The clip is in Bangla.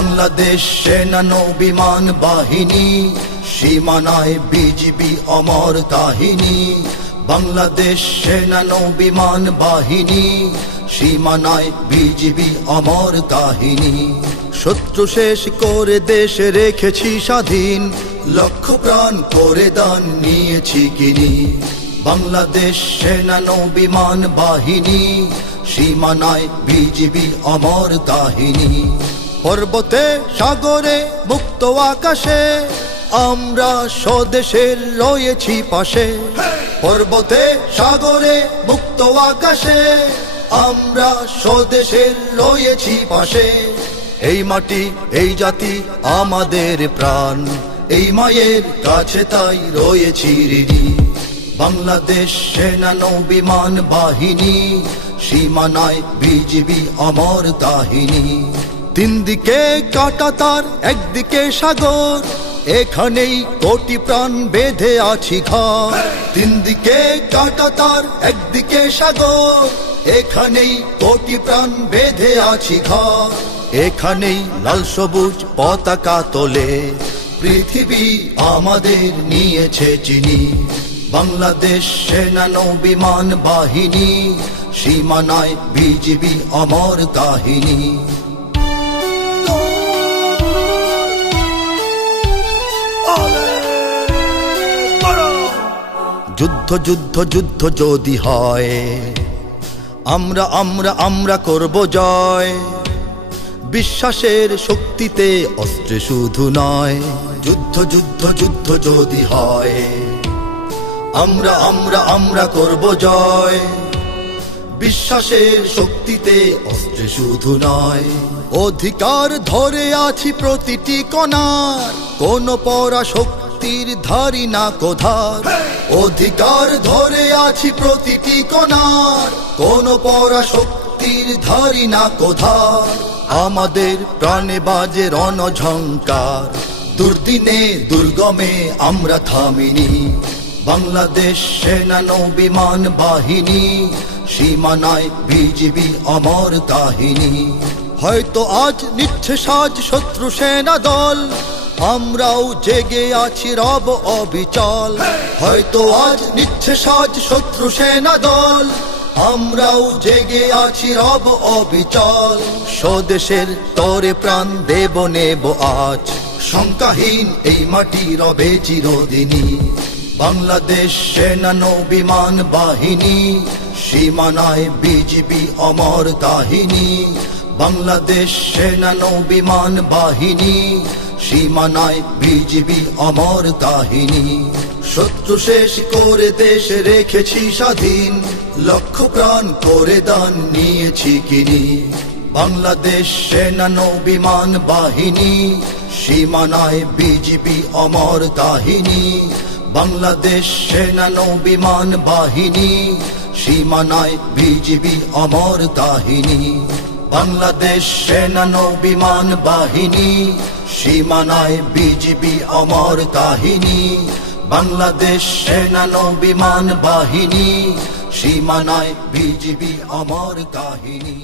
বাংলাদেশ সেনা নৌ বিমান বাহিনী, সীমানায় বিজিবি অমর কাহিনী। বাংলাদেশ সেনা নৌ বিমান বাহিনী, সীমানায় বিজিবি অমর কাহিনী। শত্রু শেষ করে দেশ রেখেছি স্বাধীন, লক্ষ প্রাণ করে দান নিয়েছি কিনি। বাংলাদেশ সেনা নৌ বিমান বাহিনী, সীমানায় বিজিবি অমর কাহিনী। পর্বতে সাগরে মুক্ত আকাশে, আমরা স্বদেশের রয়েছি পাশে। পর্বতে সাগরে মুক্ত আকাশে, আমরা স্বদেশের রয়েছি পাশে। এই মাটি এই জাতি আমাদের প্রাণ, এই মায়ের কাছে তাই রয়েছি ঋণী। বাংলাদেশ সেনা নৌ বিমান বাহিনী, সীমানায় বিজিবি অমর কাহিনী। তিন দিকে কাঁটাতার একদিকে সাগর, এখানেই কোটি প্রাণ বেঁধে আছি ঘর। তিন দিকে কাঁটাতার একদিকে সাগর, এখানেই কোটি প্রাণ বেঁধে আছি ঘর। এখানেই লাল সবুজ পতাকা তোলে, পৃথিবী আমাদের নিয়েছে চিনি। বাংলাদেশ সেনা নৌ বিমান বাহিনী, সীমানায় বিজিবি অমর কাহিনী। যুদ্ধ যুদ্ধ যুদ্ধ যদি হয়, আমরা আমরা আমরা করব জয়। বিশ্বাসের শক্তিতে অস্ত্রে শুধু নয়। যুদ্ধ যুদ্ধ যুদ্ধ যদি হয়, আমরা আমরা আমরা করব জয়। বিশ্বাসের শক্তিতে অস্ত্রে শুধু নয়। অধিকার ধরে আছি প্রতিটি কণার, কোন পরাশক্তির ধারি না কোধার। অধিকার ধরে আছি প্রতিটি কণার, কোন পরাশক্তির ধারি না কোধার। আমাদের প্রাণে বাজে রণঝঙ্কার, দুর্দিনে দুর্গমে আমরা থামিনি। বাংলাদেশ সেনা নৌ বিমান বাহিনী, সীমানায় বিজিবি অমর কাহিনী। হয়তো আজ নিচ্ছে সাজ শত্রু সেনা দল, আমরাও জেগে আছি রব অবিচল। হয়তো আজ নিচ্ছে সাজ শত্রু সেনা দল, আমরাও জেগে আছি রব অবিচল। স্বদেশের তরে প্রাণ দেব নেব আজ, শঙ্কাহীন এই মাটি রবে চিরদিনী। বাংলাদেশ সেনা নৌ বিমান বাহিনী, সীমানায় বিজিবি অমর কাহিনী। বাংলাদেশ সেনা নৌ বিমান বাহিনী, সীমানায় বিজিবি অমর কাহিনী। শত্রু শেষ করে দেশ রেখেছি স্বাধীন, লক্ষ প্রাণ করে দান নিয়েছি কিনি। বাংলাদেশ সেনা নৌ বিমান বাহিনী, সীমানায় বিজিবি অমর কাহিনী। বাংলাদেশ সেনা নৌ বিমান বাহিনী, সীমানায় বিজিবি অমর কাহিনী। বাংলাদেশ সেনা নৌ বিমান বাহিনী, সীমানায় বিজিবি অমর কাহিনী। বাংলাদেশ সেনা নৌ বিমান বাহিনী, সীমানায় বিজিবি অমর কাহিনী।